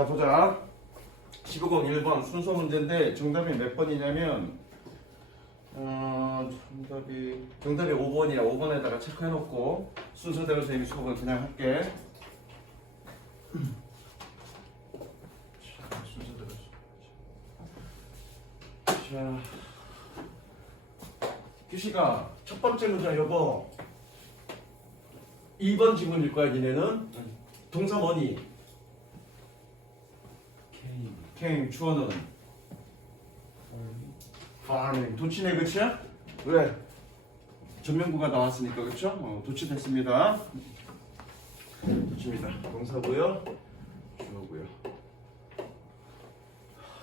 자 보자. 15번 1번 순서 문제인데 정답이 몇 번이냐면 정답이 5번이야. 5번에다가 체크해놓고 순서대로 선생님이 수업은 그냥 할게. 자, 순서대로. 자, 규식아 첫 번째 문제 여보. 2번 지문일 거야 니네는. 동사 뭐니? came 주어는 farming 도치네 그쵸? 왜? 전면구가 나왔으니까 그쵸? 도치됐습니다. 도치입니다. 동사고요. 주어고요.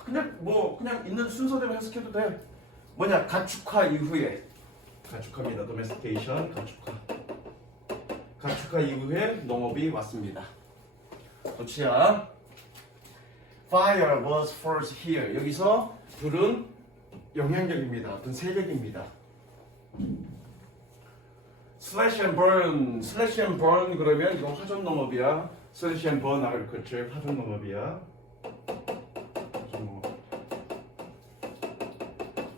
그냥 있는 순서대로 해석해도 돼. 뭐냐? 가축화 이후에 가축화입니다. domestication 가축화 이후에 농업이 왔습니다. 도치야. Fire was first here. 여기서 불은 영향력입니다. 어떤 세력입니다. Slash and burn 그러면 이거 화전 농업이야. Slash and burn agriculture 화전 농업이야.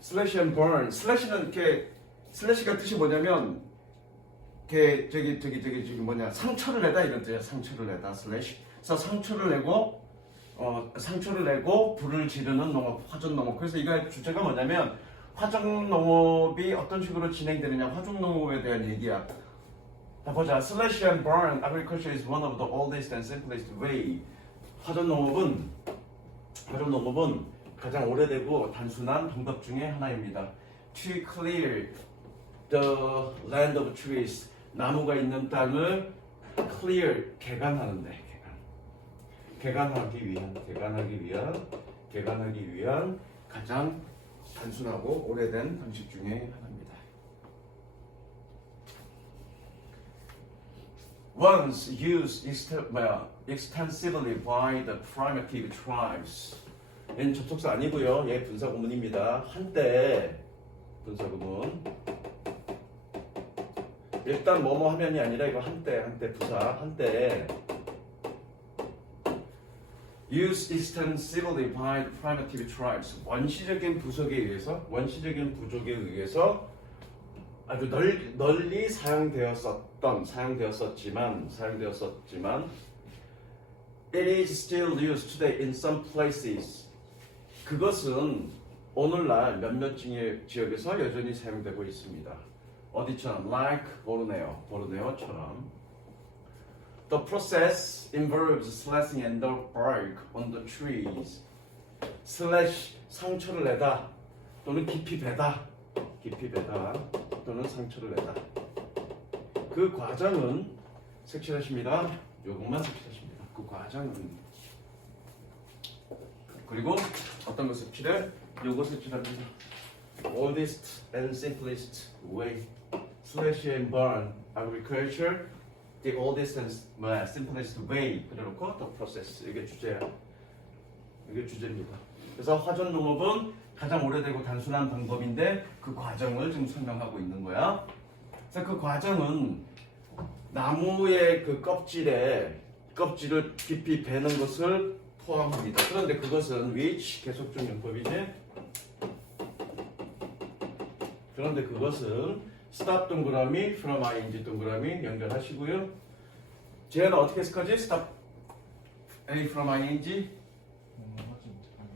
Slash and burn. Slash는 이렇게 슬래시가 뜻이 뭐냐면 이렇게 저기 뭐냐 상처를 내다 이런 뜻이야. 상처를 내다 슬래시. 그래서 상처를 내고 불을 지르는 농업, 화전 농업. 그래서 이거 주제가 뭐냐면 화전 농업이 어떤 식으로 진행되느냐, 화전 농업에 대한 얘기야. 자 보자. Slash and burn agriculture is one of the oldest and simplest way. 화전 농업은 가장 오래되고 단순한 방법 중에 하나입니다. To clear the land of trees. 나무가 있는 땅을 clear 개간하는데. 개간하기 위한 가장 단순하고 오래된 방식 중에 하나입니다. Once used extensively by the primitive tribes. 얘는 접속사 아니고요. 얘 분사구문입니다. 한때 분사구문. 일단 뭐뭐 하면이 아니라 이거 한때 부사 한때. Used extensively by the primitive tribes. 원시적인 부족에 의해서 아주 널리 사용되었었지만 it is still used today in some places. 그것은 오늘날 몇몇 지역에서 여전히 사용되고 있습니다. 어디처럼? Like 보르네오처럼. The process involves slashing and the bark on the trees. slash 상처를 내다 또는 깊이 베다 또는 상처를 내다. 그 과정은 색칠하십니다. 요것만 색칠하십니다. 그 과정은. 그리고 어떤 거 색칠해? 요거 색칠합니다. Oldest and simplest way. Slash and burn agriculture. The oldest and simplest way. 그래놓고 the process. 이게 주제입니다. 그래서 화전 농업은 가장 오래되고 단순한 방법인데 그 과정을 지금 설명하고 있는 거야. 그래서 그 과정은 나무의 그 껍질을 깊이 베는 것을 포함합니다. 그런데 그것은 which 계속적 용법이지. 그런데 그것은 stop 동그라미, from ing 동그라미 연결하시고요. 쟤는 어떻게 해석하지? stop A from ing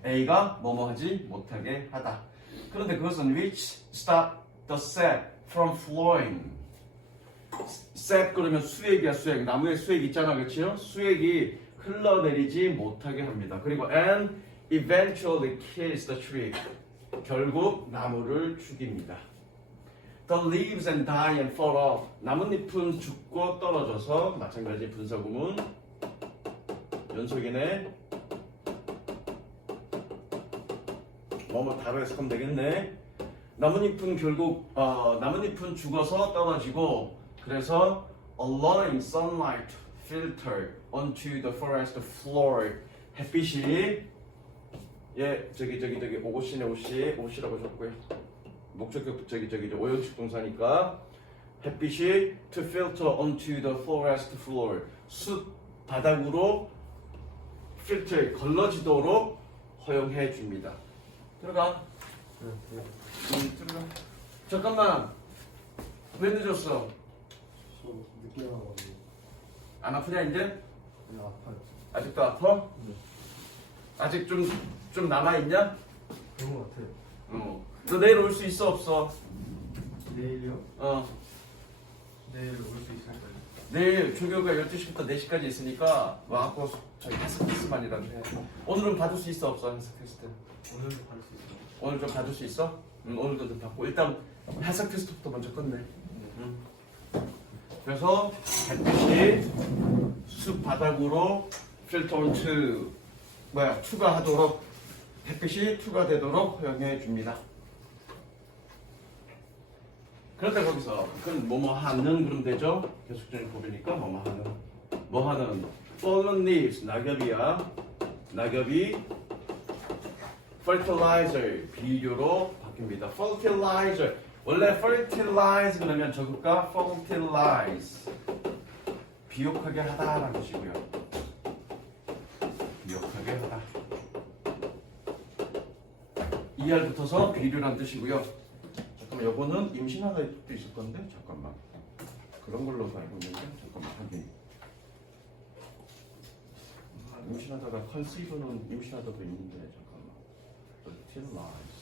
A가 뭐뭐 하지 못하게 하다. 그런데 그것은 which stop the sap from flowing. sap 그러면 수액이야. 수액. 나무의 수액 있잖아. 그렇죠? 수액이 흘러내리지 못하게 합니다. 그리고 and eventually kills the tree. 결국 나무를 죽입니다. The leaves and die and fall off. 나뭇잎은 죽고 떨어져서 마찬가지 분사구문. 연속이네. 뭐뭐 다로 해석하면 되겠네. 나뭇잎은 죽어서 떨어지고 그래서 allowing sunlight filter onto the forest floor. 햇빛이 저기 옷이라고 적고요. 목적격 오형식 동사니까 햇빛이 to filter onto the forest floor. 숲 바닥으로 필터에 걸러지도록 허용해 줍니다. 들어가. 들어가. 잠깐만. 왜 늦었어? 저 늦게 나와가지고 안 아프냐 이제? 그냥 아파요. 아직도 아파? 네. 아직 좀 남아 있냐? 그런 것 같아요. 너 내일 올 수 있어 없어? 내일요? 내일 올 수 있을까요? 내일 조교가 12시부터 4시까지 있으니까 와갖고 저희 해석 테스트만이라도 해. 오늘은 받을 수 있어 없어 해석 테스트? 오늘도 받을 수 있어요. 오늘 좀 받을 수 있어? 오늘도 좀 받고 일단 해석 테스트부터 먼저 끝내. 그래서 햇빛이 숲 바닥으로 필터 온트 투과하도록 햇빛이 투과되도록 허용해 줍니다. 그런데 거기서 그건 뭐뭐 하는 그럼 되죠? 계속적인 법이니까 뭐 하는 fallen leaves 낙엽이야. 낙엽이 fertilizer 비료로 바뀝니다. fertilizer 원래 fertilize 그러면 저것과 fertilize 비옥하게 하다라는 뜻이고요. 비옥하게 하다. ER 붙어서 비료란 뜻이고요. 잠깐만 요거는 임신하다 도 있을 건데 잠깐만 그런 걸로 알고 있는데 잠깐만 확인. 임신하다가 컨시브는 임신하다도 있는데 잠깐만 fertilize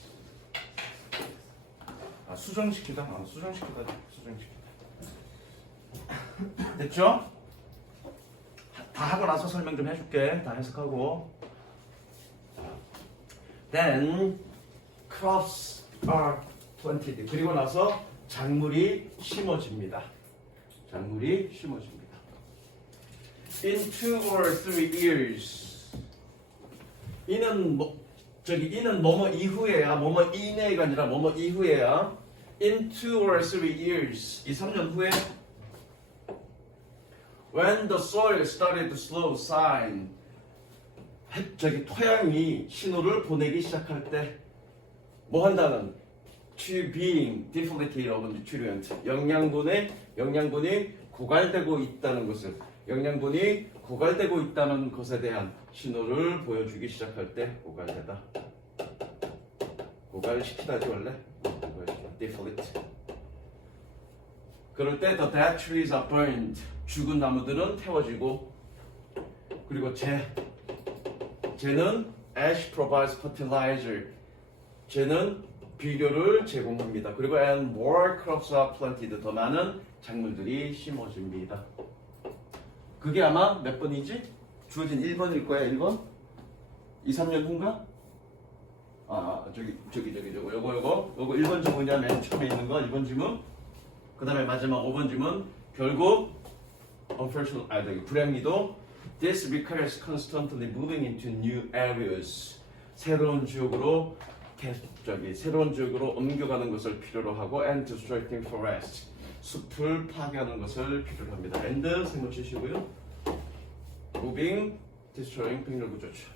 수정시키다. 수정시키다. 됐죠? 다 하고 나서 설명 좀 해줄게. 다 해석하고. Then crops are planted. 그리고 나서 작물이 심어집니다. In 2 or 3 years. 이는 뭐뭐 이후에야, 뭐뭐 이내가 아니라 뭐뭐 이후에야. In 2 or 3 years, 2, 3년 후에 when the soil started to slow sign 토양이 신호를 보내기 시작할 때 뭐 한다는 to being depleted of nutrient 영양분이 고갈되고 있다는 것에 대한 신호를 보여주기 시작할 때 고갈시키다지 원래 deplete. 그럴 때 the dead trees are burned. 죽은 나무들은 태워지고 그리고 쟤는 ash provides fertilizer. 쟤는 비료를 제공합니다. 그리고 and more crops are planted. 더 많은 작물들이 심어집니다. 그게 아마 몇 번이지? 주어진 1번일 거야. 1번? 2, 3년 후인가? 요거 1번 지문이야. 맨 처음에 있는 거 1번 지문. 그 다음에 마지막 5번 지문. 결국 불행히도 this requires constantly moving into new areas. 새로운 지역으로 옮겨가는 것을 필요로 하고 and destroying forest. 숲을 파괴하는 것을 필요로 합니다. and 생각 치시고요. moving, destroying 병렬구조죠.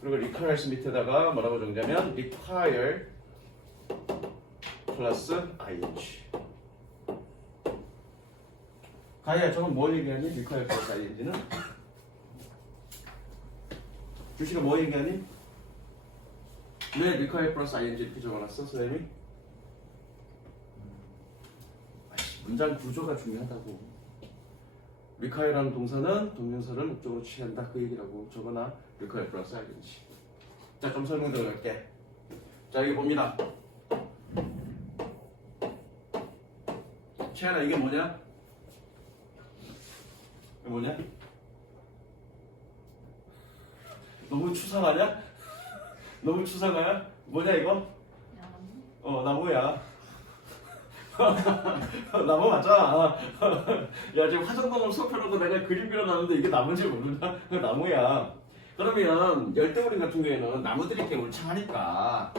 그리고 requires 밑에다가 뭐라고 적냐면 require 플러스 ing. 가희야, 저건 뭘 얘기하니? require 플러스 ing는? 주식은 뭐 얘기하니? 왜 require 플러스 ing 이렇게 적어놨어, 선생님이? 문장 구조가 중요하다고. require라는 동사는 동명사를 목적으로 취한다 그 얘기라고. 적어놔. require 플러스 ing. 자, 좀 설명 들어갈게. 자, 여기 봅니다. 채연아, 이게 뭐냐? 이게 뭐냐? 너무 추상하냐? 너무 추상하냐? 뭐냐 이거? 나무야. 나무 맞아. 야, 지금 화전동을 수업해놓고 내가 그림 그려놨는데 이게 나무인지 모르나? 나무야. 그러면 열대우림 같은 경우에는 나무들이 이렇게 울창하니까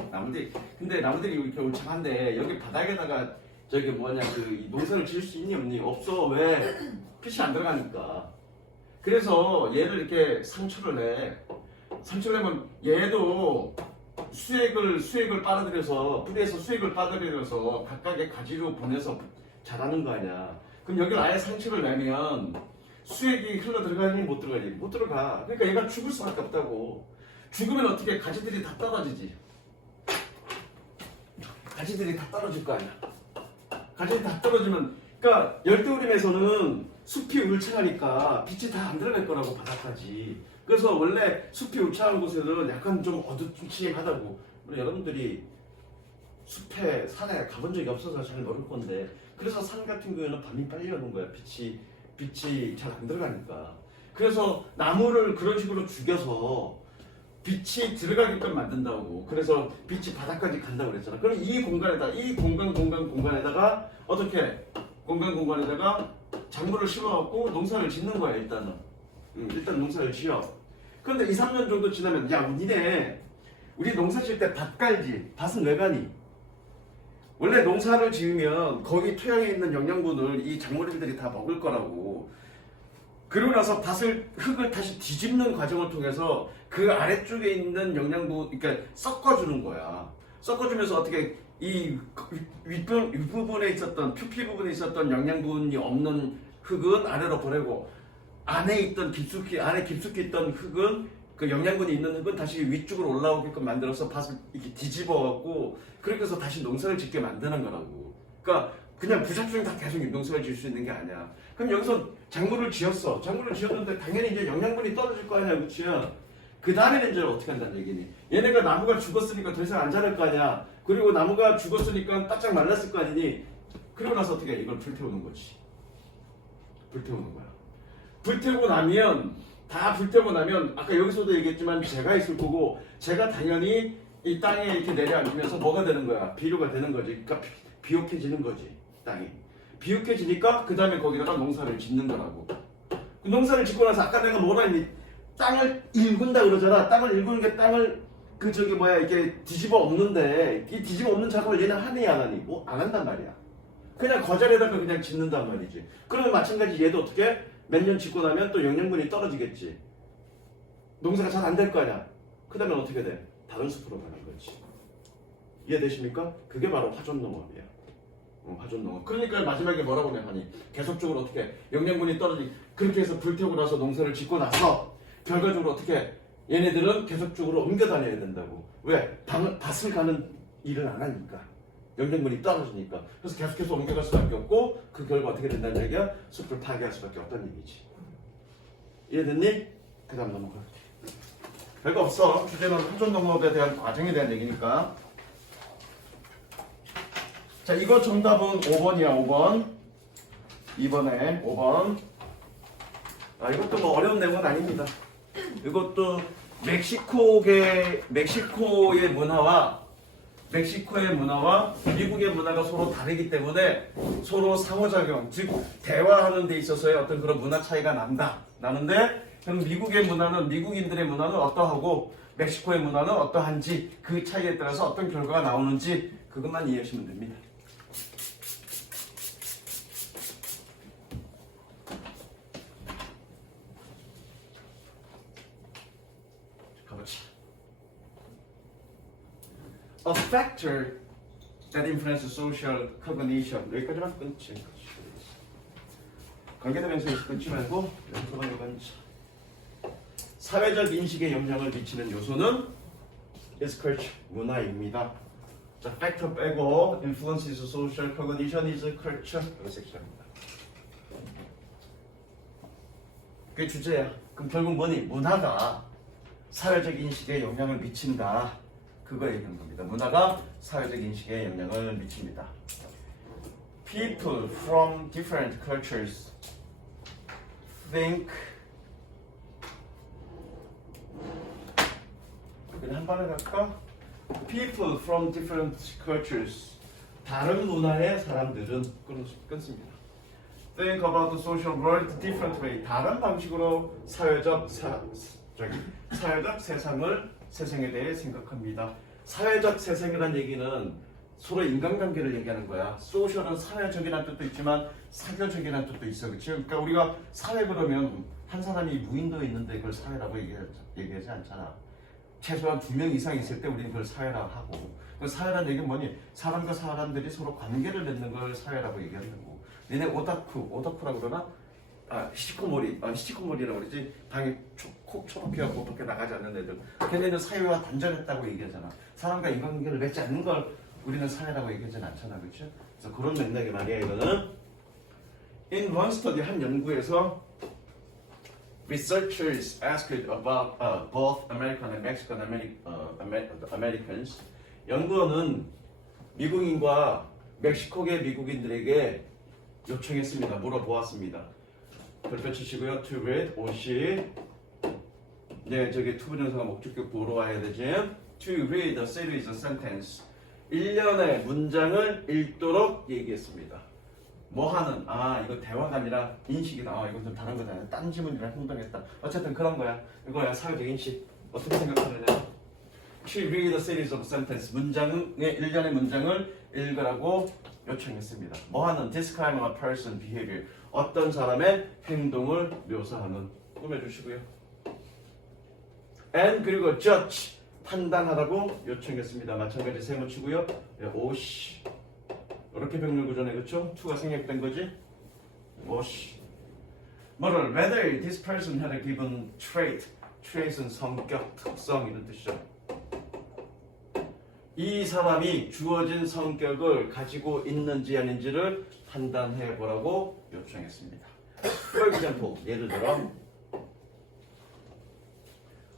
근데 나무들이 이렇게 울창한데 여기 바닥에다가 농사를 지을 수 있니 없니? 없어. 왜? 빛이 안 들어가니까. 그래서 얘를 이렇게 상추를 내면 얘도 수액을 빨아들여서 뿌리에서 수액을 빨아들여서 각각의 가지로 보내서 자라는 거 아니야. 그럼 여기를 아예 상추를 내면 수액이 흘러 들어가니 못 들어가니 못 들어가. 그러니까 얘가 죽을 수밖에 없다고. 죽으면 어떻게 가지들이 다 떨어지지. 가지들이 다 떨어질 거 아니야. 가지들이 다 떨어지면 그러니까 열대우림에서는 숲이 울창하니까 빛이 다 안 들어갈 거라고 바닥까지. 그래서 원래 숲이 울창한 곳에는 약간 좀 어두침침하다고. 우리 여러분들이 숲에 산에 가본 적이 없어서 잘 모를 건데 그래서 산 같은 경우에는 밤이 빨리 오는 거야. 빛이 잘 안 들어가니까. 그래서 나무를 그런 식으로 죽여서 빛이 들어가게끔 만든다고. 그래서 빛이 바닥까지 간다고 그랬잖아. 그럼 이 공간에다 이 공간에다가 어떻게 공간에다가 작물을 심어갖고 농사를 짓는 거야. 일단은 일단 농사를 지어. 그런데 2, 3년 정도 지나면 야 니네 우리 농사 지을 때 밭 깔지. 밭은 왜 가니? 원래 농사를 지으면 거기 토양에 있는 영양분을 이 작물들이 다 먹을 거라고. 그러고 나서 흙을 다시 뒤집는 과정을 통해서 그 아래쪽에 있는 영양분, 그러니까 섞어주는 거야. 섞어주면서 어떻게 이 윗부분에 있었던, 표피 부분에 있었던 영양분이 없는 흙은 아래로 보내고, 안에 깊숙이 있던 흙은, 그 영양분이 있는 흙은 다시 위쪽으로 올라오게끔 만들어서 밭을 이렇게 뒤집어갖고, 그렇게 해서 다시 농사를 짓게 만드는 거라고. 그러니까 그냥 부작용이 다 계속 농사를 지을 수 있는 게 아니야. 그럼 여기서 작물을 지었어. 작물을 지었는데 당연히 이제 영양분이 떨어질 거 아니야, 그치? 그 다음에는 이제 어떻게 한다는 얘기니? 얘네가 나무가 죽었으니까 더 이상 안 자랄 거 아니야. 그리고 나무가 죽었으니까 바짝 말랐을 거 아니니? 그러고 나서 어떻게 해? 이걸 불태우는 거지. 불태우는 거야. 불태우고 나면 아까 여기서도 얘기했지만 재가 있을 거고, 재가 당연히 이 땅에 이렇게 내려앉으면서 뭐가 되는 거야? 비료가 되는 거지. 그러니까 비옥해지는 거지, 땅이. 비옥해지니까 그 다음에 거기다가 농사를 짓는 거라고. 그 농사를 짓고 나서 아까 내가 뭐라 했니? 땅을 일군다 그러잖아. 땅을 일구는 게 땅을 이렇게 뒤집어 엎는데 이 뒤집어 엎는 작업을 얘는 하니 안 하니? 뭐 안 한단 말이야. 그냥 거절에다가 그냥 짓는단 말이지. 그러면 마찬가지 얘도 어떻게 몇 년 짓고 나면 또 영양분이 떨어지겠지. 농사가 잘 안 될 거 아니야. 그 다음에 어떻게 돼? 다른 숲으로 가는 거지. 이해되십니까? 그게 바로 화전농업이야. 화전농업. 그러니까 마지막에 뭐라고 하니? 계속적으로 어떻게 영양분이 떨어지. 그렇게 해서 불태우고 나서 농사를 짓고 나서 결과적으로 어떻게 얘네들은 계속적으로 옮겨 다녀야 된다고. 왜? 밭을 가는 일을 안 하니까. 영양분이 떨어지니까. 그래서 계속해서 옮겨갈 수밖에 없고 그 결과 어떻게 된다는 얘기야? 숲을 파괴할 수밖에 없다는 얘기지. 이해됐니? 그 다음 넘어갈게. 별거 없어. 주제는 화전농업에 대한 과정에 대한 얘기니까. 자, 이거 정답은 5번이야. 5번. 2번에 5번. 이것도 뭐 어려운 내용은 아닙니다. 이것도 멕시코의 문화와 미국의 문화가 서로 다르기 때문에 서로 상호작용, 즉 대화하는 데 있어서의 어떤 그런 문화 차이가 나는데 그럼 미국인들의 문화는 어떠하고 멕시코의 문화는 어떠한지 그 차이에 따라서 어떤 결과가 나오는지 그것만 이해하시면 됩니다. A factor that influences social cognition. 여기까지만 끊지. 관계대명사에서 끊지 말고 여기서만 읽어보자. 사회적 인식에 영향을 미치는 요소는 is culture, 문화입니다. 자, factor 빼고 influences social cognition is culture. 이거 섹션입니다. 그게 주제야. 그럼 결국 뭐니? 문화가 사회적 인식에 영향을 미친다. 그거 얘기하는 겁니다. 문화가 사회적 인식에 영향을 미칩니다. People from different cultures think 그냥 한 번에 갈까? People from different cultures 다른 문화의 사람들은 끊습니다. Think about the social world different way 다른 방식으로 사회적 세상에 대해 생각합니다. 사회적 세상이라는 얘기는 서로 인간관계를 얘기하는 거야. 소셜은 사회적이라는 뜻도 있지만 사교적이라는 뜻도 있어. 그렇지? 그러니까 우리가 사회 그러면 한 사람이 무인도에 있는데 그걸 사회라고 얘기하지 않잖아. 최소한 2명 이상 있을 때 우리는 그걸 사회라고 하고. 그 사회라는 얘기는 뭐니? 사람과 사람들이 서로 관계를 맺는 걸 사회라고 얘기하는 거고. 니네 오다쿠라고 그러나? 히치코모리라고 그러지. 방에 콕 처박혀갖고 밖에 나가지 않는 애들. 걔네는 사회와 단절했다고 얘기하잖아. 사람과 인간관계를 맺지 않는 걸 우리는 사회라고 얘기하진 않잖아, 그렇죠? 그래서 그런 맥락이 말이야 이거는. In one study 한 연구에서 researchers asked about both American and Mexican Americans. 연구원은 미국인과 멕시코계 미국인들에게 요청했습니다. 물어보았습니다. 별표 치시고요. To read, 오시. 네, 저기 투부정사가 목적격 보러 와야 되지. To read a series of sentence. 1년의 문장을 읽도록 얘기했습니다. 뭐 하는? 이거 대화가 아니라 인식이다. 이건 좀 다른 거잖아요. 딴 지문이랑 행동했다. 어쨌든 그런 거야. 이거야 사회적 인식. 어떻게 생각하느냐? To read a series of sentence. 일련의 문장을 읽으라고 요청했습니다. 뭐 하는? Describe a person's behavior. 어떤 사람의 행동을 묘사하는. 꾸며주시고요. And 그리고 judge. 판단하라고 요청했습니다. 마찬가지 세모치고요. 오시. 이렇게 병렬 구조네, 그렇죠? to가 생략된 거지. 오시. 뭐를? Whether this person had a given trait. trait은 성격, 특성 이런 뜻이죠. 이 사람이 주어진 성격을 가지고 있는지 아닌지를 판단해 보라고 요청했습니다. For example, 예를 들어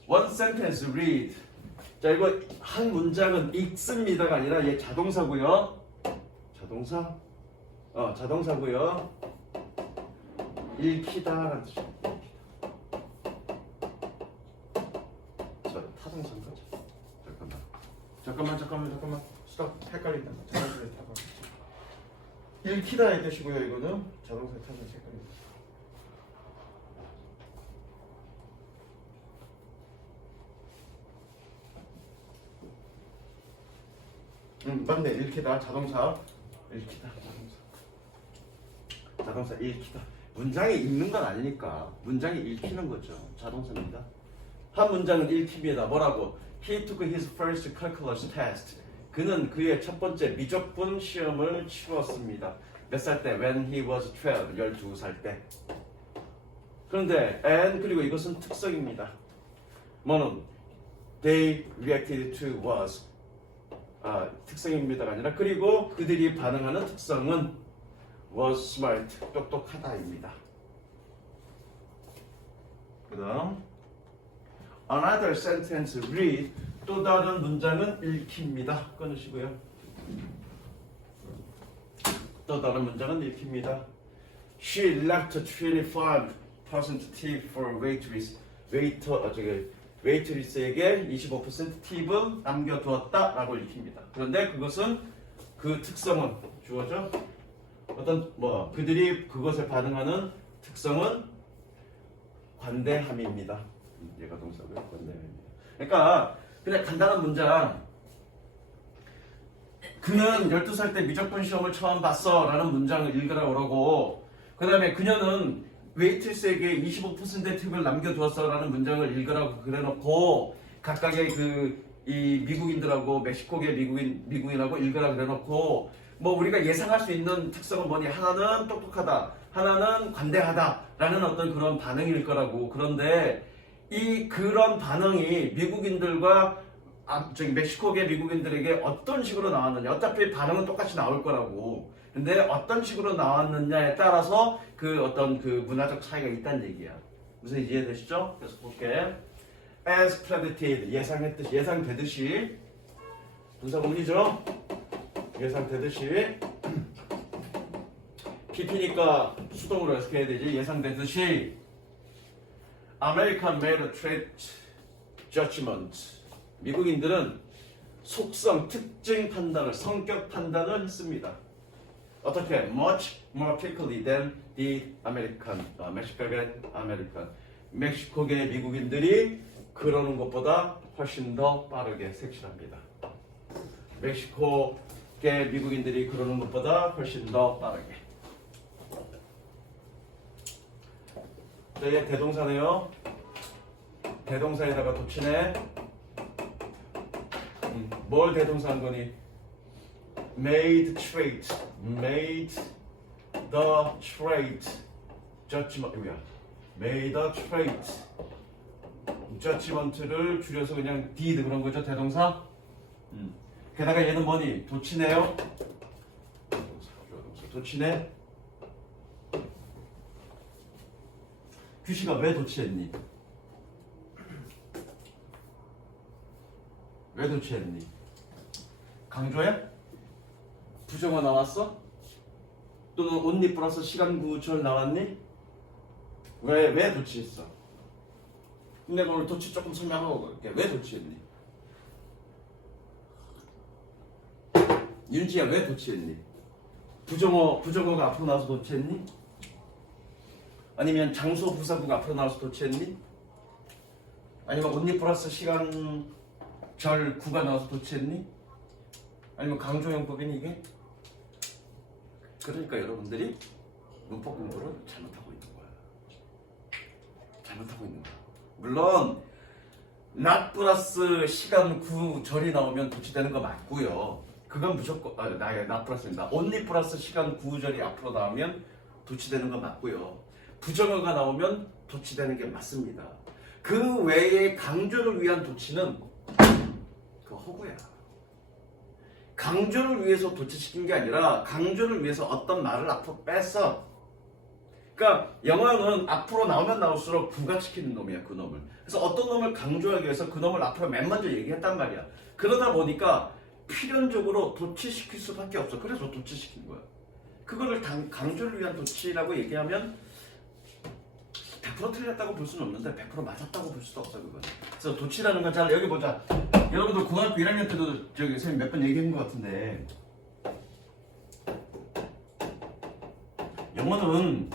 one sentence read. 자, 이거 한 문장은 읽습니다가 아니라 얘 자동사고요. 자동사고요. 읽히다라는 뜻이에요. 자, 타동사인가? 잠깐만. 스톱. 헷갈린다. 읽히다의 뜻이고요. 이거는 자동사 타동사 헷갈린다. 맞네. 읽히다. 자동사 읽히다. 문장이 읽는 건 아니니까 문장이 읽히는 거죠. 자동사입니다. 한 문장은 읽힙니다. 뭐라고? He took his first calculus test. 그는 그의 첫 번째 미적분 시험을 치렀습니다. 몇 살 때? When he was 12. 12살 때. 그런데 and 그리고 이것은 특성입니다. 뭐는? They reacted to was. 특성입니다가 아니라 그리고 그들이 반응하는 특성은 was smart. 똑똑하다입니다. 그 다음 Another sentence read. 또 다른 문장은 읽힙니다. 끊으시고요. 또 다른 문장은 읽힙니다. She left 25% tip for waitress. 웨이트리스에게 25% 팁을 남겨두었다 라고 읽힙니다. 그런데 그것은 그 특성은 주어져. 그들이 그것에 반응하는 특성은 관대함입니다. 얘가 동사고요. 관대함입니다. 그러니까 그냥 간단한 문장. 그는 12살 때 미적분 시험을 처음 봤어 라는 문장을 읽으라고 그러고, 그 다음에 그녀는 웨이트리스에게 25%의 팁을 남겨두었어 라는 문장을 읽으라고 그래놓고, 각각의 이 미국인들하고 멕시코계 미국인하고 읽으라고 그래놓고, 뭐 우리가 예상할 수 있는 특성은 뭐니? 하나는 똑똑하다, 하나는 관대하다 라는 어떤 그런 반응일 거라고. 그런데 그런 반응이 미국인들과 멕시코계 미국인들에게 어떤 식으로 나왔느냐, 어차피 반응은 똑같이 나올 거라고. 근데 어떤 식으로 나왔느냐에 따라서 그 어떤 그 문화적 차이가 있다는 얘기야. 무슨 이해되시죠? 그래서 볼게. As predicted, 예상되듯이. 분사구문이죠? 예상되듯이. PP니까 수동으로 어떻게 해야 되지? 예상되듯이. American made a trade judgment. 미국인들은 속성, 특징 판단을, 성격 판단을 했습니다. 어떻게? Much more quickly than the American, Mexican American. 멕시코계 미국인들이 그러는 것보다 훨씬 더 빠르게 색칠합니다. 멕시코계 미국인들이 그러는 것보다 훨씬 더 빠르게. 얘 대동사네요. 대동사에다가 덧치네. 뭘 대동사한 거니? Made trait. Made the trait. judgment, made a trait. judgment를 줄여서 그냥 did 그런 거죠, 대동사. 게다가 얘는 뭐니? 도치네요. 도치네. 규시가 왜 도치했니? 왜 도치했니? 강조해? 부정어 나왔어? 또는 온리 플러스 시간 구절 나왔니? 왜 도치했어? 내가 오늘 도치 조금 설명하고 갈게. 왜 도치했니? 윤지야 왜 도치했니? 부정어가 앞으로 나와서 도치했니? 아니면 장소 부사구가 앞으로 나와서 도치했니? 아니면 온리 플러스 시간 절 구가 나와서 도치했니? 아니면 강조형법이니 이게? 그러니까 여러분들이 문법 공부를 잘못하고 있는 거야. 잘못하고 있는 거야. 물론 not 플러스 시간 구 절이 나오면 도치되는 거 맞고요. 그건 무조건 not 플러스입니다. only 플러스 시간 구절이 앞으로 나오면 도치되는 거 맞고요. 부정어가 나오면 도치되는 게 맞습니다. 그 외에 강조를 위한 도치는 그 허구야. 강조를 위해서 도치시킨 게 아니라 강조를 위해서 어떤 말을 앞으로 뺐어. 그러니까 영어는 앞으로 나오면 나올수록 부각시키는 놈이야, 그 놈을. 그래서 어떤 놈을 강조하기 위해서 그 놈을 앞으로 맨 먼저 얘기했단 말이야. 그러다 보니까 필연적으로 도치시킬 수밖에 없어. 그래서 도치시킨 거야. 그거를 강조를 위한 도치라고 얘기하면 100% 틀렸다고 볼 수는 없는데 100% 맞았다고 볼 수도 없어, 그건. 그래서 도치라는 건 잘 여기 보자. 여러분들 고등학교 1학년 때도 저기 선생님 몇 번 얘기한 것 같은데 영어는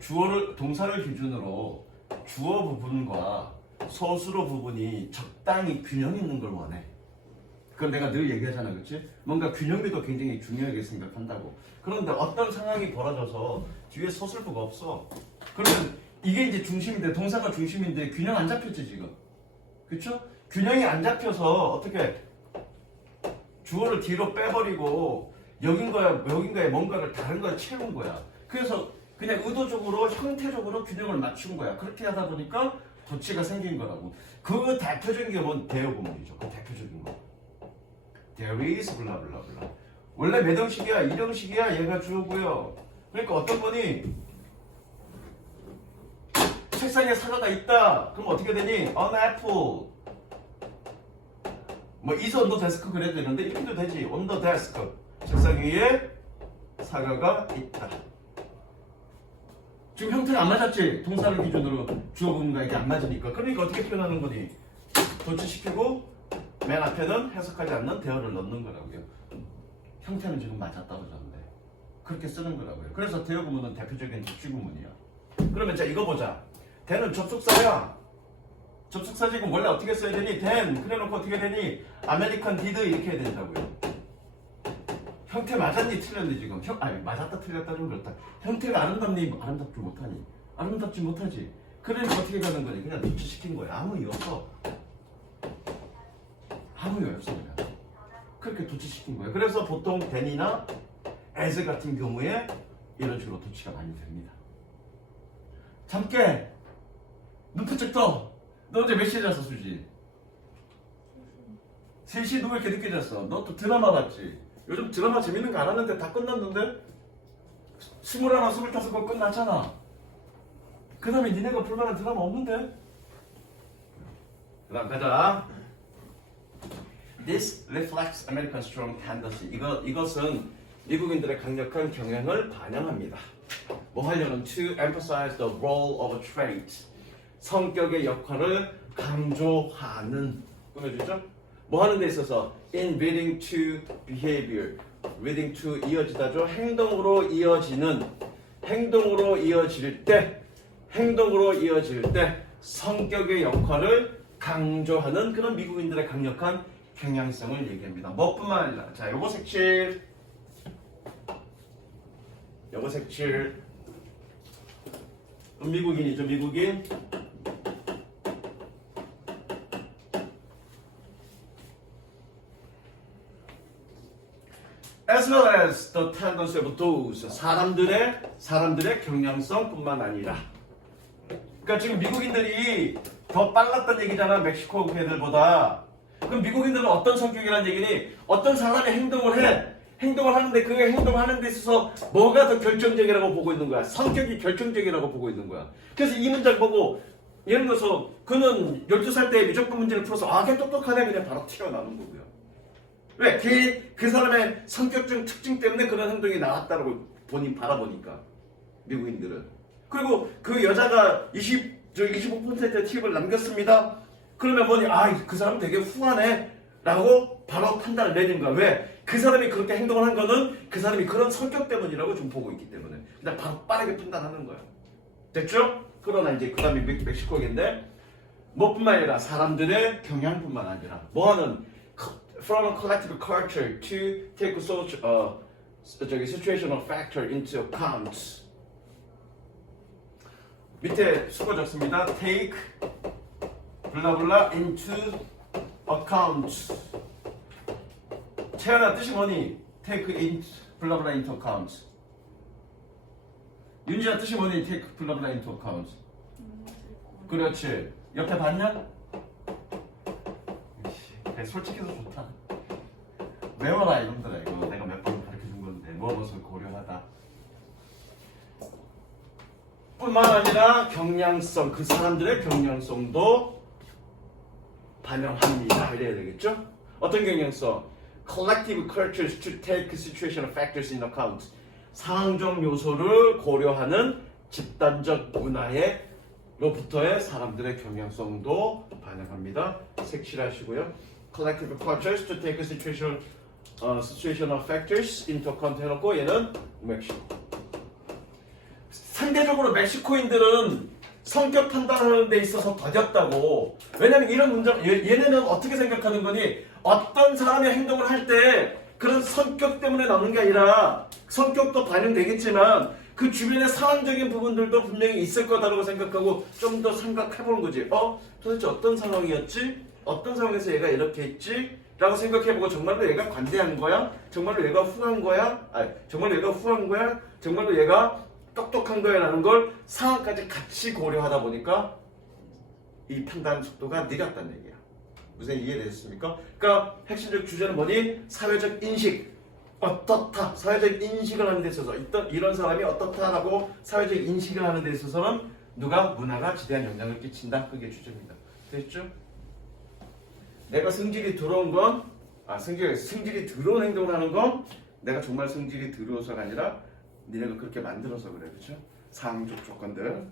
주어를 동사를 기준으로 주어 부분과 서술어 부분이 적당히 균형 있는 걸 원해. 그건 내가 늘 얘기하잖아, 그렇지? 뭔가 균형비도 굉장히 중요하게 생각한다고. 그런데 어떤 상황이 벌어져서 뒤에 서술부가 없어. 그러면 이게 이제 중심인데, 동사가 중심인데 균형 안 잡혔지 지금. 그렇죠? 균형이 안잡혀서 어떻게 주어를 뒤로 빼버리고 여긴가에 뭔가를 다른 걸 채운 거야. 그래서 그냥 의도적으로 형태적으로 균형을 맞춘 거야. 그렇게 하다 보니까 도치가 생긴 거라고. 그 대표적인 게 뭔 대어 구문이죠. 그 대표적인 거. There is 블라블라블라. 원래 몇 형식이야? 1형식이야. 얘가 주어고요. 그러니까 어떤 분이 책상에 사과가 있다. 그럼 어떻게 되니? An apple. 뭐 is on the desk 그래도 되는데 이렇게도 되지. On the desk. 책상 위에 사과가 있다. 지금 형태가 안 맞았지? 동사를 기준으로 주어 부분과 이게 안 맞으니까. 그러니까 어떻게 표현하는 거니? 도치시키고 맨 앞에는 해석하지 않는 대어를 넣는 거라고요. 형태는 지금 맞아 떨어졌는데 그렇게 쓰는 거라고요. 그래서 대어 구문은 대표적인 도치 구문이야. 그러면 자 이거 보자. 대는 접속사야. 접속사 지금 원래 어떻게 써야 되니? 된 그래놓고 어떻게 되니? 아메리칸 디드 이렇게 해야 된다고요. 형태 맞았니? 틀렸니 지금? 아니 맞았다 틀렸다 좀 그렇다. 형태가 아름답니? 아름답지 못하니? 아름답지 못하지. 그러니까 어떻게 가는 거니? 그냥 도치시킨 거야. 아무 이유 없어. 아무 이유 없어 그냥. 그렇게 도치시킨 거예요. 그래서 보통 then이나 as 같은 경우에 이런 식으로 도치가 많이 됩니다. 잠깨! 눈 부쩍 떠! 너 어제 몇 시에 잤어, 수지? 3시에 너 왜 이렇게 늦게 잤어? 너 또 드라마 봤지? 요즘 드라마 재밌는 거 안 하는데 다 끝났는데? 21, 25거 끝났잖아. 그 다음에 니네가 볼만한 드라마 없는데? 그 다음 가자. This reflects American strong tendency. 이것은 미국인들의 강력한 경향을 반영합니다. 뭐 하려면 to emphasize the role of a trait. 성격의 역할을 강조하는. 꾸며주죠? 뭐 하는 데 있어서 in leading to behavior. leading to 이어지다죠. 행동으로 이어질 때 성격의 역할을 강조하는 그런 미국인들의 강력한 경향성을 얘기합니다. 뭐뿐만 아니라 자 요거 색칠 미국인이죠. 미국인 as well as the tendency of those 사람들의 경향성뿐만 아니라 그러니까 지금 미국인들이 더 빨랐던 얘기잖아 멕시코 애들보다. 그럼 미국인들은 어떤 성격이라는 얘기니 어떤 사람이 행동을 하는데 그 행동하는 데 있어서 뭐가 더 결정적이라고 보고 있는 거야. 성격이 결정적이라고 보고 있는 거야. 그래서 이 문장 보고 예를 들어서 그는 12살 때 미적분 문제를 풀어서 아 걔 똑똑하네 그냥 바로 튀어나오는 거고요. 왜? 그 사람의 성격적 특징 때문에 그런 행동이 나왔다고 바라보니까 미국인들은. 그리고 그 여자가 25%의 팁을 남겼습니다. 그러면 뭐니? 그 사람 되게 후하네 라고 바로 판단을 내리는 거야. 왜? 그 사람이 그렇게 행동을 한 거는 그 사람이 그런 성격 때문이라고 좀 보고 있기 때문에 그냥 바로 빠르게 판단하는 거야. 됐죠? 그러나 이제 그 다음에 멕시코인데 뭐뿐만 아니라 사람들의 경향뿐만 아니라 뭐하는 from a collective culture to take social situational factor into account. 밑에 수거 적습니다. take 블라블라 into account. 태연아 뜻이 뭐니? take into 블라블라 into account. 윤지야 뜻이 뭐니? take 블라블라 into account. 그렇지. 옆에 봤냐? 솔직해서 좋다. 외워라 이놈들아. 이거 내가 몇 번 가르쳐준 건데 무엇을 고려하다. 뿐만 아니라 경향성, 그 사람들의 경향성도 반영합니다. 이래야 되겠죠? 어떤 경향성? Collective cultures to take situational factors in account. 상황적 요소를 고려하는 집단적 문화로부터의 사람들의 경향성도 반영합니다. 색칠하시고요. Collective cultures to take situational factors into account 해놓고 얘는 멕시코. 상대적으로 멕시코인들은 성격 판단하는 데 있어서 더뎠다고. 왜냐면 이런 문장 얘네는 어떻게 생각하는 거니? 어떤 사람의 행동을 할 때 그런 성격 때문에 나오는 게 아니라 성격도 반영되겠지만 그 주변의 상황적인 부분들도 분명히 있을 거다라고 생각하고 좀 더 생각해보는 거지. 도대체 어떤 상황이었지? 어떤 상황에서 얘가 이렇게 했지? 라고 생각해보고 정말로 얘가 관대한 거야? 정말로 얘가 후한 거야? 정말로 얘가 후한 거야? 정말로 얘가 똑똑한 거야? 라는 걸 상황까지 같이 고려하다 보니까 이 판단 속도가 느렸다는 얘기야. 무슨 이해되셨습니까? 그러니까 핵심적 주제는 뭐니? 사회적 인식. 어떻다. 사회적 인식을 하는 데 있어서 이런 사람이 어떻다라고 사회적 인식을 하는 데 있어서는 문화가 지대한 영향을 끼친다. 그게 주제입니다. 됐죠? 내가 성질이 들어온 건 성질이 들어온 행동을 하는 건 내가 정말 성질이 들어서가 아니라 니네가 그렇게 만들어서 그래. 그렇죠? 상황적 조건들.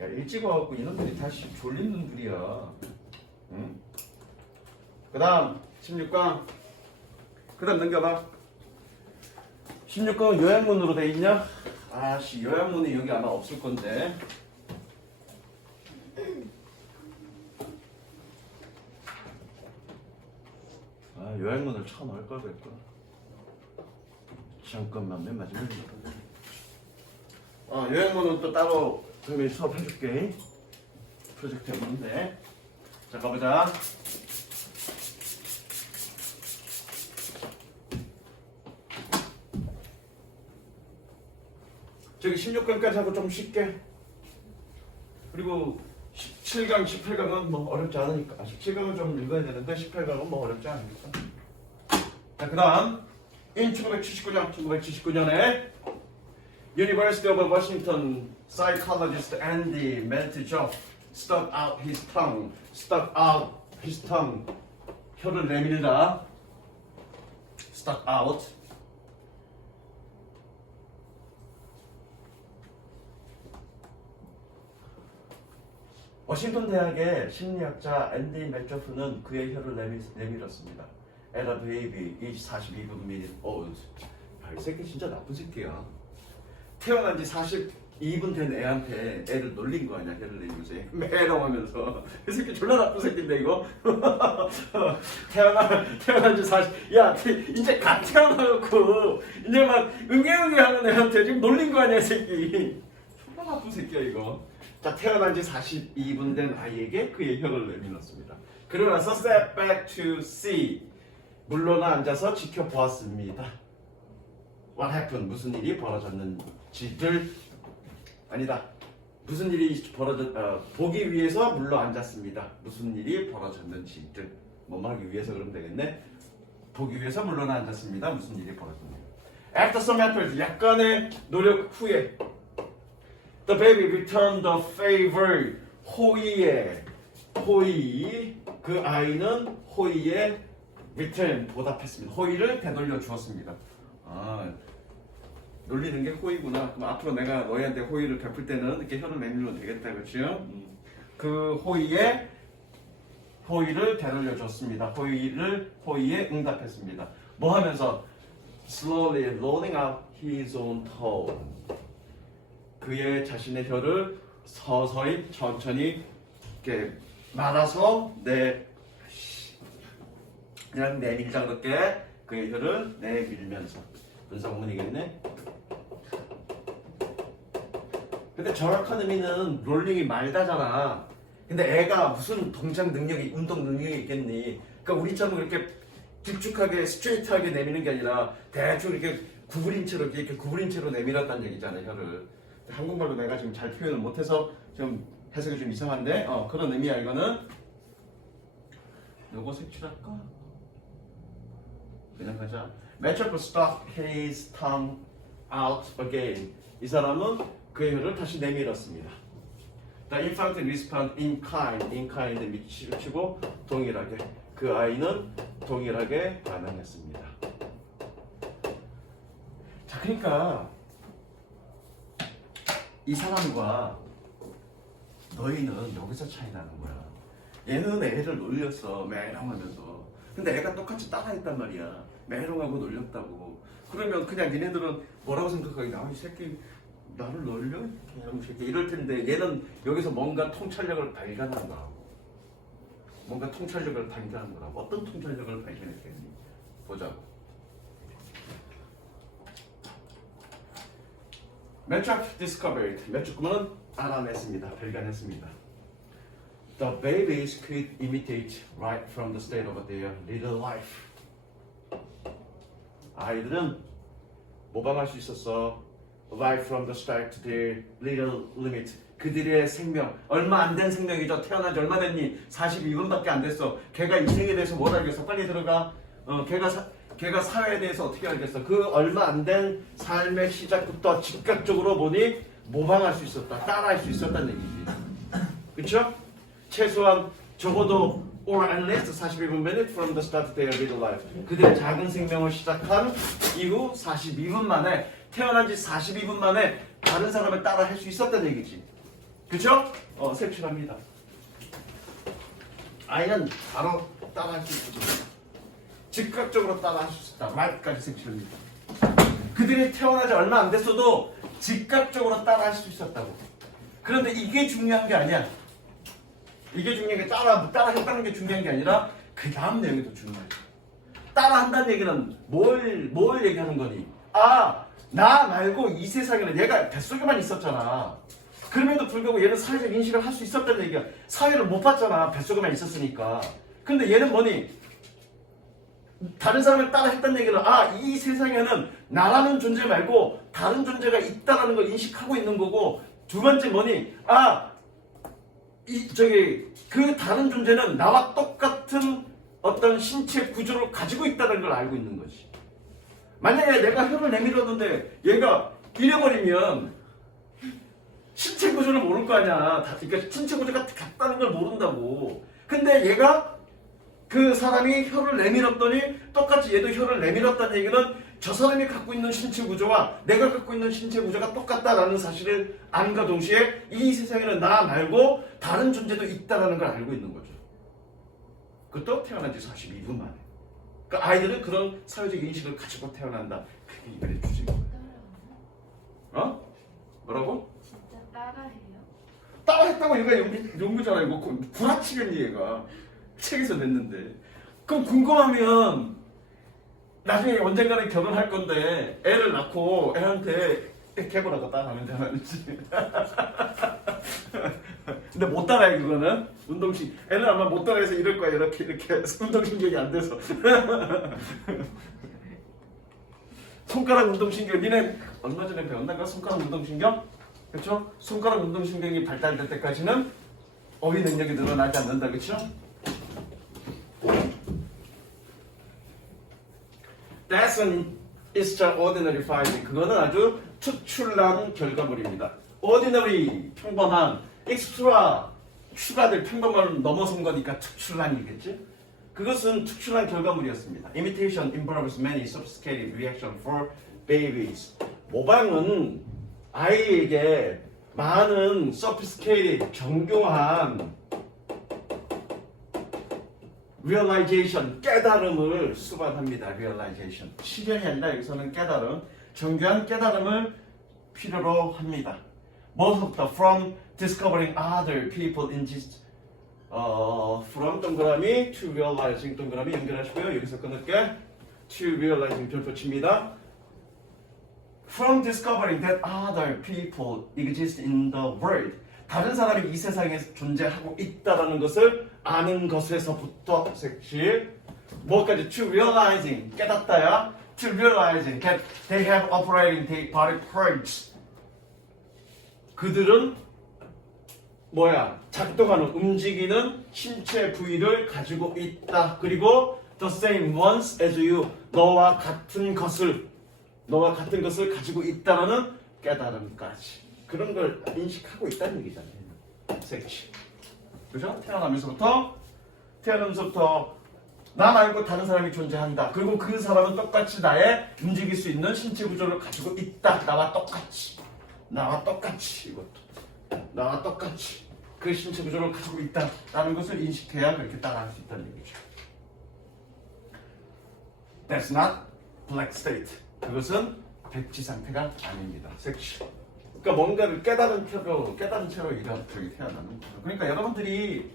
야, 일찍 와갖고 이놈들이 다시 졸린 놈들이야. 응? 그 다음 16강. 그 다음 넘겨봐. 16강은 요약문으로 돼 있냐? 요약문이 여기 아마 없을 건데. 요약문을 쳐넣을 걸 그랬구나. 잠깐만 맨 마지막에. 요약문은 또 따로 선생님이 수업해줄게. 프로젝트 해보는데. 자, 가보자. 저기 16강까지 하고 좀 쉽게. 그리고 17강, 18강은 뭐 어렵지 않으니까. 17강은 좀 읽어야 되는데 18강은 뭐 어렵지 않으니까. 자, 그 다음. In 1979년에 University of Washington psychologist Andy Meltjoff stuck out his tongue. 혀를 내밀다. stuck out. 워싱턴 대학의 심리학자 앤디 멜조프는 그의 혀를 내밀었습니다. At a baby, age 42분 minute old. 이 새끼 진짜 나쁜 새끼야. 태어난 지 42분 된 애한테 애를 놀린 거 아니야, 혀를 내밀면서. 매라고 하면서. 이 새끼 졸라 나쁜 새끼인데, 이거? 태어난 지 40, 이제 갓 태어나놓고, 이제 막 응애응애 하는 애한테 지금 놀린 거 아니야, 이 새끼. 졸라 나쁜 새끼야, 이거. 자, 태어난 지 42분 된 아이에게 그의 혀를 내밀었습니다. 그러고 나서 step back to see. 물러나 앉아서 지켜보았습니다. What happened? 무슨 일이 벌어졌는지를 아니다. 무슨 일이 보기 위해서 물러 앉았습니다. 무슨 일이 벌어졌는지를 뭐뭐 하기 위해서 그러면 되겠네. 보기 위해서 물러나 앉았습니다. 무슨 일이 벌어졌네요. After some effort, 약간의 노력 후에 The baby returned the favor. 호이 그 아이는 호이의 return 보답했습니다. 호이를 되돌려 주었습니다. 아, 놀리는 게 호이구나. 그럼 앞으로 내가 너희한테 호의를 베풀 때는 이렇게 혀를 내밀면 되겠다, 그렇죠? 그 호의를 되돌려 줬습니다. 호의에 응답했습니다. 뭐 하면서 slowly rolling out his own tongue. 그의 자신의 혀를 서서히 천천히 이렇게 말아서 그냥 내밀장롭게 그의 혀를 내밀면서 분사구문이겠네. 근데 정확한 의미는 롤링이 말다잖아. 근데 애가 무슨 동작 능력이, 운동 능력이 있겠니? 그러니까 우리처럼 그렇게 길쭉하게 스트레이트하게 내미는 게 아니라 대충 이렇게 구부린 채로 내밀었다는 얘기잖아, 혀를. 한국말로 내가 지금 잘 표현을 못해서 좀 해석이 좀 이상한데 그런 의미야. 이거는 요거 색칠할까? 그냥 가자. Metcalf stuck his tongue out again. 이 사람은 그의 혀를 다시 내밀었습니다. The infant responded in kind 밑을 치고 동일하게. 그 아이는 동일하게 반응했습니다. 자, 그러니까 이 사람과 너희는 여기서 차이 나는 거야. 얘는 애를 놀렸어, 메롱하면서. 근데 애가 똑같이 따라했단 말이야. 메롱하고 놀렸다고. 그러면 그냥 니네들은 뭐라고 생각하겠냐? 아, 이 새끼 나를 놀려? 개놈 새끼 이럴 텐데 얘는 여기서 뭔가 통찰력을 발견한 거라고. 뭔가 통찰력을 발견한 거라고. 어떤 통찰력을 발견했겠니? 보자고. Metcalf discovered. metcalf는 알아냈습니다. 발견했습니다. The babies could imitate right from the state of their little life. 아이들은 모방할 수 있었어. Right from the start to their little limit. 그들의 생명, 얼마 안 된 생명이죠. 태어난 지 얼마 됐니? 42분밖에 안 됐어. 걔가 인생에 대해서 뭘 알겠어? 빨리 들어가. 걔가 사회에 대해서 어떻게 알겠어? 그 얼마 안 된 삶의 시작부터 즉각적으로 보니 모방할 수 있었다. 따라할 수 있었다는 얘기지. 그쵸? 최소한 적어도 or at least 42분 minute from the start of their little life. 그들의 작은 생명을 시작한 이후 42분 만에 태어난 지 42분 만에 다른 사람을 따라 할 수 있었다는 얘기지. 그쵸? 색칠합니다. 아이는 바로 따라 할 수 있었다. 즉각적으로 따라 할 수 있었다. 말까지 색칠합니다. 그들이 태어나지 얼마 안 됐어도 즉각적으로 따라 할 수 있었다고. 그런데 이게 중요한 게 아니야. 이게 중요한 게 따라 했다는 게 중요한 게 아니라 그 다음 내용이 더 중요해. 따라 한다는 얘기는 뭘 얘기하는 거니? 나 말고 이 세상에는 얘가 뱃속에만 있었잖아. 그럼에도 불구하고 얘는 사회적 인식을 할 수 있었다는 얘기야. 사회를 못 봤잖아. 뱃속에만 있었으니까. 근데 얘는 뭐니? 다른 사람을 따라 했다는 얘기는 이 세상에는 나라는 존재 말고 다른 존재가 있다라는 걸 인식하고 있는 거고, 두 번째 뭐니? 그 다른 존재는 나와 똑같은 어떤 신체 구조를 가지고 있다는 걸 알고 있는 거지. 만약에 내가 혀를 내밀었는데 얘가 잃어버리면 신체 구조를 모를 거 아니야. 그러니까 신체 구조가 같다는 걸 모른다고. 근데 얘가 그 사람이 혀를 내밀었더니 똑같이 얘도 혀를 내밀었다는 얘기는 저 사람이 갖고 있는 신체 구조와 내가 갖고 있는 신체 구조가 똑같다라는 사실을 안과 동시에 이 세상에는 나 말고 다른 존재도 있다라는 걸 알고 있는 거죠. 그것도 태어난 지 42분 만에. 그러니까 아이들은 그런 사회적 인식을 가지고 태어난다. 그게 이번에 주제인 거야. 뭐라고? 진짜 따라해요? 따라했다고 얘가 연구잖아. 이거 구라치겠니 얘가. 책에서 냈는데. 그럼 궁금하면 나중에 언젠가는 결혼할 건데 애를 낳고 애한테 이렇게 해보라고 따라하면 되는지. 근데 못 따라해 그거는 운동신. 애는 아마 못 따라해서 이럴 거야 이렇게 운동신경이 안 돼서. 손가락 운동신경 니네 얼마 전에 배웠나? 손가락 운동신경? 그렇죠? 손가락 운동신경이 발달될 때까지는 어휘 능력이 늘어나지 않는다. 그렇죠? That's an extraordinary finding. 그거는 아주 특출난 결과물입니다. Ordinary, 평범한, extra, 추가될 평범을 넘어선 거니까 특출난이겠지? 그것은 특출난 결과물이었습니다. Imitation involves many sophisticated reactions for babies. 모방은 아이에게 많은 sophisticated, 정교한 realization, 깨달음을 수반합니다. realization. 실현이 아니라 여기서는 깨달음, 정교한 깨달음을 필요로 합니다. Most of the from discovering other people in this from 동그라미 to realizing 동그라미 연결하시고요. 여기서 끊을게. to realizing 별표 칩니다. From discovering that other people exist in the world. 다른 사람이 이 세상에 존재하고 있다라는 것을 아는 것에서부터 색칠 뭐까지 to realizing 깨닫다야 to realizing that they have operating body parts 그들은 뭐야 작동하는 움직이는 신체 부위를 가지고 있다. 그리고 the same ones as you 너와 같은 것을 가지고 있다라는 깨달음까지 그런 걸 인식하고 있다는 얘기잖아요. 색칠. 그죠? 태어나면서부터 나 말고 다른 사람이 존재한다. 그리고 그 사람은 똑같이 나의 움직일 수 있는 신체 구조를 가지고 있다. 나와 똑같이 이것도 나와 똑같이 그 신체 구조를 가지고 있다라는 것을 인식해야 그렇게 따라할 수 있다는 얘기죠. That's not black state. 그것은 백지 상태가 아닙니다. 색칠. 그러니까 뭔가를 깨달은 채로 이렇게 태어나는 거죠. 그러니까 여러분들이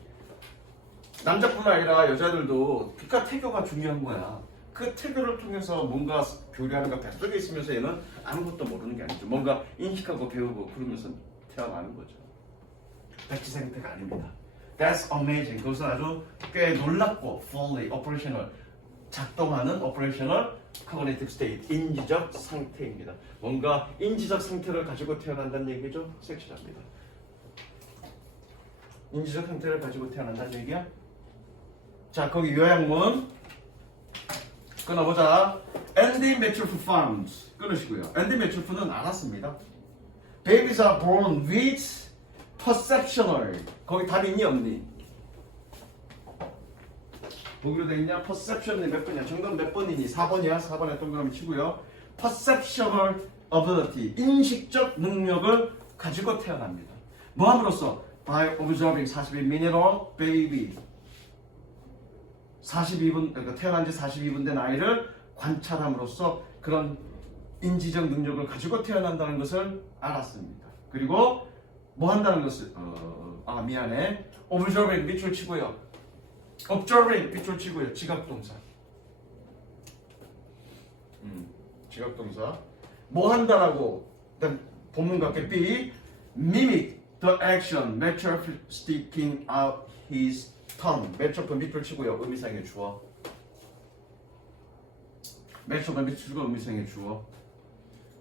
남자뿐만 아니라 여자들도 그러니까 태교가 중요한 거야. 그 태교를 통해서 뭔가 교류하는 거 뱃속에 있으면서 얘는 아무것도 모르는 게 아니죠. 뭔가 인식하고 배우고 그러면서 태어나는 거죠. 백지 상태가 아닙니다. That's amazing. 그것은 아주 꽤 놀랍고 fully operational 작동하는 operational cognitive state 인지적 상태입니다. 뭔가 인지적 상태를 가지고 태어난다는 얘기죠. 섹시합니다. 인지적 상태를 가지고 태어난다는 얘기야. 자, 거기 요약문 끊어보자. Andy Metcalf found 끊으시고요. Andy Metcalf는 알았습니다. Babies are born with perceptional. 거기 답 있니 없니? 보기로 돼 있냐? perception이 몇 번이야? 정답 몇 번이니? 4번이야. 4번에 동그라미 치고요. perceptional ability, 인식적 능력을 가지고 태어납니다. 뭐함으로써? by observing 42minute old baby. 42분, 그러니까 태어난 지 42분 된 아이를 관찰함으로써 그런 인지적 능력을 가지고 태어난다는 것을 알았습니다. 그리고 뭐 한다는 것을 observing 밑줄 치고요. observing 밑줄 치고요. 지각동사. 지각동사. 뭐 한다라고 일단 본문 같게 B mimic the action Metcalf sticking out his tongue. Metcalf 밑줄 치고요. 의미상의 주어. Metcalf 밑줄 치고 의미상의 주어.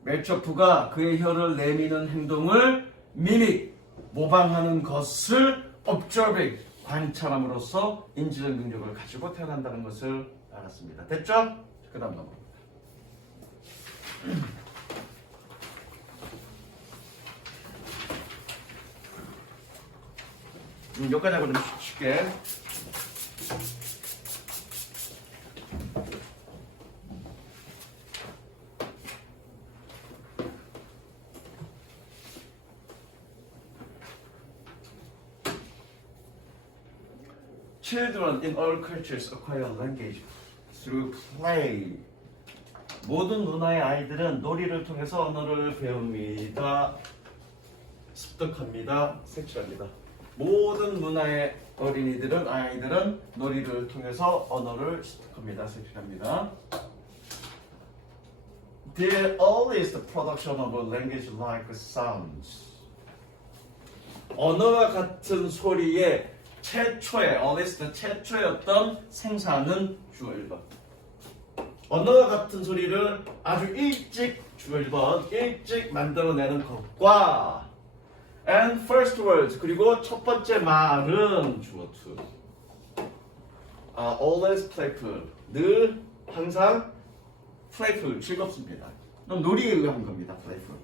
Metcalf가 그의 혀를 내미는 행동을 mimic 모방하는 것을 observing 관찰함으로써 인지적 능력을 가지고 태어난다는 것을 알았습니다. 됐죠? 그 다음 넘어갑니다. 여기까지 하고 좀 쉽게. Children in all cultures acquire language through play. 모든 문화의 아이들은 놀이를 통해서 언어를 배웁니다. 습득합니다. 색칠합니다. 모든 문화의 아이들은 놀이를 통해서 언어를 습득합니다. 색칠합니다. The earliest production of a language like sounds. 언어와 같은 소리의 최초의 earliest 최초의 어떤 생산은 주어 1번. 언어와 같은 소리를 아주 일찍 주어 1번 일찍 만들어내는 것과 and first words 그리고 첫 번째 말은 주어 2. always playful 늘 항상 playful 즐겁습니다. 그럼 놀이에 의한 겁니다. playful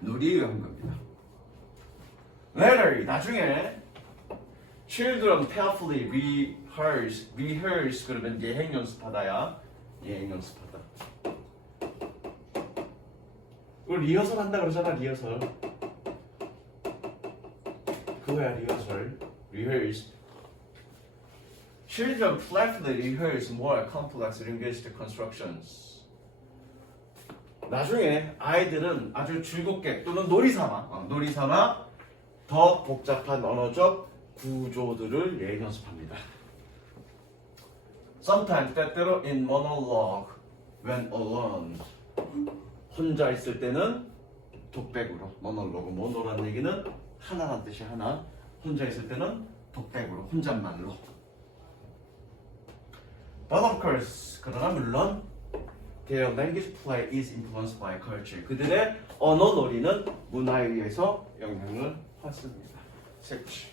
놀이에 의한 겁니다. later 나중에 children carefully rehearse 그러면 예행 연습하다야 예행 연습하다. 우리 리허설 한다 그러잖아. 리허설 그거야 리허설 rehearse. Children carefully rehearse more complex linguistic constructions. 나중에 아이들은 아주 즐겁게 또는 놀이삼아 더 복잡한 언어적 구조들을 예행 연습합니다. Sometimes 때때로 in monologue when alone 혼자 있을 때는 독백으로 monologue 모노라는 얘기는 하나란 뜻이 하나 혼자 있을 때는 독백으로 혼잣말로. But of course 그러나 물론 their language play is influenced by culture. 그들의 언어 놀이는 문화에 의해서 영향을 받습니다. 색치.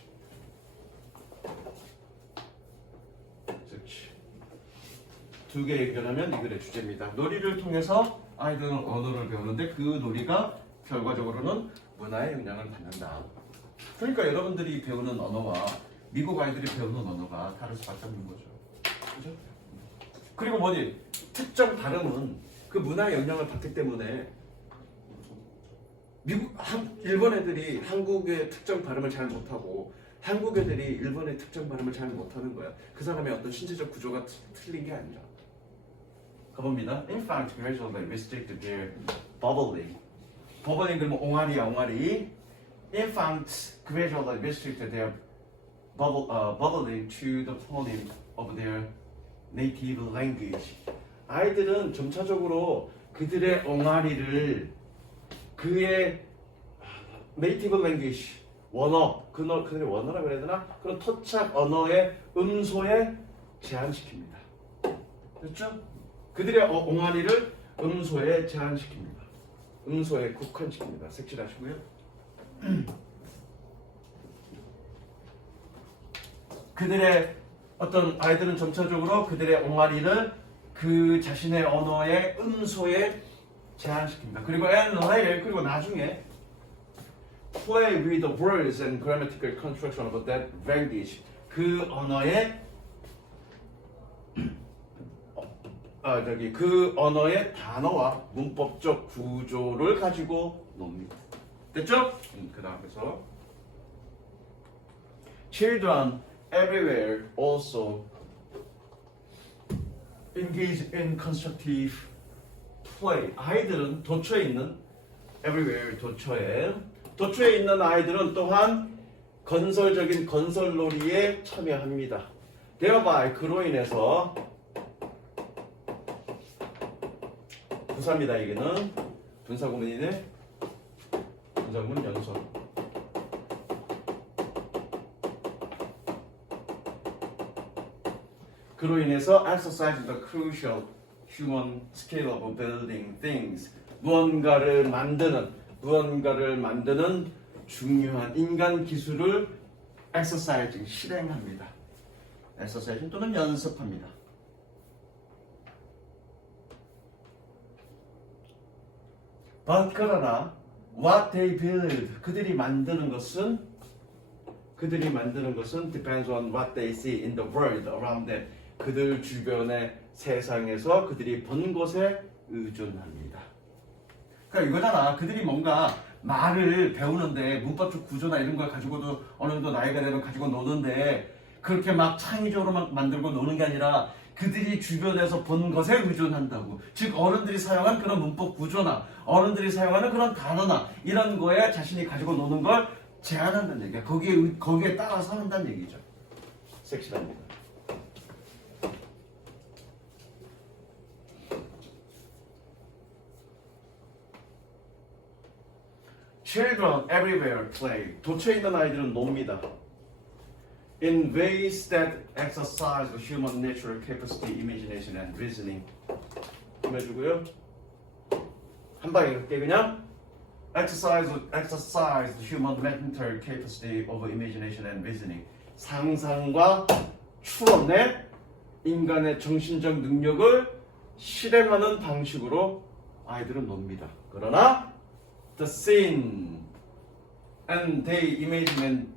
두 개 얘기하면 이 글의 주제입니다. 놀이를 통해서 아이들은 언어를 배우는데 그 놀이가 결과적으로는 문화에 영향을 받는다. 그러니까 여러분들이 배우는 언어와 미국 아이들이 배우는 언어가 다를 수밖에 없는 거죠. 그죠? 그리고 뭐니? 특정 발음은 그 문화의 영향을 받기 때문에 일본 애들이 한국의 특정 발음을 잘 못하고 한국 애들이 일본의 특정 발음을 잘 못하는 거야. 그 사람의 어떤 신체적 구조가 틀린 게 아니라. 가봅니다. In fact, gradually restrict their bubbling. bubbling 그러면 옹알이야, 옹알이. In fact, gradually restrict their bubbling to the phoneme of their native language. 아이들은 점차적으로 그들의 옹알이를 그의 네이티브 랭귀지 원어 그들의 원어라 그래야 되나 그런 토착 언어의 음소에 제한시킵니다. 됐죠? 그들의 옹알이를 음소에 제한시킵니다. 음소에 국한시킵니다. 색칠하시고요. 그들의 어떤 아이들은 점차적으로 그들의 옹알이를 그 자신의 언어의 음소에 제한시킵니다. 그리고 and later 그리고 나중에 play with the words and grammatical construction of that language 그 언어의 그 언어의 단어와 문법적 구조를 가지고 놉니다. 됐죠? 그 다음에서 children everywhere also engage in constructive play. 아이들은 도처에 있는 everywhere 도처에 있는 아이들은 또한 건설적인 건설놀이에 참여합니다. thereby 그로 인해서 부사입니다. 이게는 분사구문이네. 분사구문 연속. 그로 인해서 exercise the crucial human skill of building things. 무언가를 만드는 중요한 인간 기술을 exercise 실행합니다. exercise 또는 연습합니다. But 그러나 what they build 그들이 만드는 것은 depends on what they see in the world around them. 그들 주변의 세상에서 그들이 본 것에 의존합니다. 그러니까 이거잖아. 그들이 뭔가 말을 배우는데 문법적 구조나 이런 걸 가지고도 어느 정도 나이가 되면 가지고 노는데 그렇게 막 창의적으로 막 만들고 노는 게 아니라 그들이 주변에서 본 것에 의존한다고. 즉 어른들이 사용한 그런 문법 구조나 어른들이 사용하는 그런 단어나 이런 거에 자신이 가지고 노는 걸 제한한다는 얘기야. 거기에 따라서 한다는 얘기죠. 섹시합니다. Children everywhere play. 도처에 있는 아이들은 놉니다. In ways that exercise the human natural capacity, imagination, and reasoning. 해주고요. 한 방에 이렇게 그냥 exercise the human mental capacity of imagination and reasoning. 상상과 추론의 인간의 정신적 능력을 실행하는 방식으로 아이들은 놉니다. 그러나 the scene and they imagine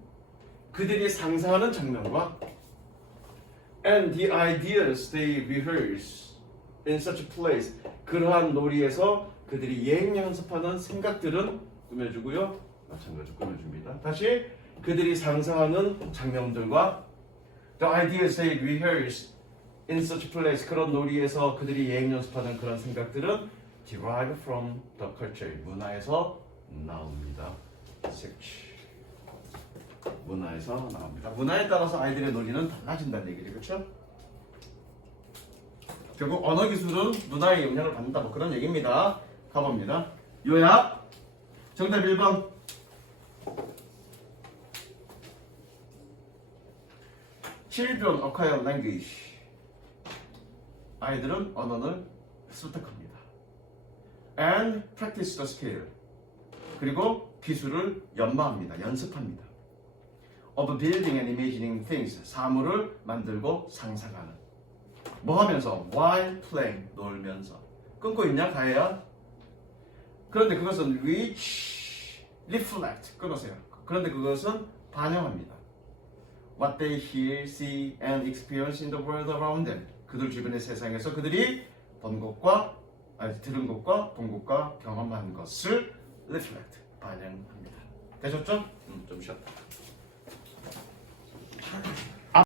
그들이 상상하는 장면과 and the ideas they rehearse in such a place 그러한 놀이에서 그들이 예행 연습하는 생각들은 꾸며주고요. 마찬가지로 꾸며줍니다. 다시 그들이 상상하는 장면들과 the ideas they rehearse in such a place 그런 놀이에서 그들이 예행 연습하는 그런 생각들은 derive from the culture 문화에서 나옵니다. 문화에서 나옵니다. 문화에 따라서 아이들의 논리는 달라진다는 얘기죠, 그렇죠? 결국 언어 기술은 문화의 영향을 받는다, 뭐 그런 얘기입니다. 가봅니다. 요약. 정답 1번. Children acquire language. 아이들은 언어를 습득합니다. And practice the skill. 그리고 기술을 연마합니다. 연습합니다. Of building and imagining things. 사물을 만들고 상상하는. 뭐 하면서? While playing. 놀면서. 끊고 있냐? 다혜야? 그런데 그것은 which reflect. 끊으세요. 그런데 그것은 반영합니다. What they hear, see, and experience in the world around them. 그들 주변의 세상에서 그들이 들은 것과 본 것과 경험한 것을 reflect. 반영합니다. 되셨죠? 좀 쉬었다.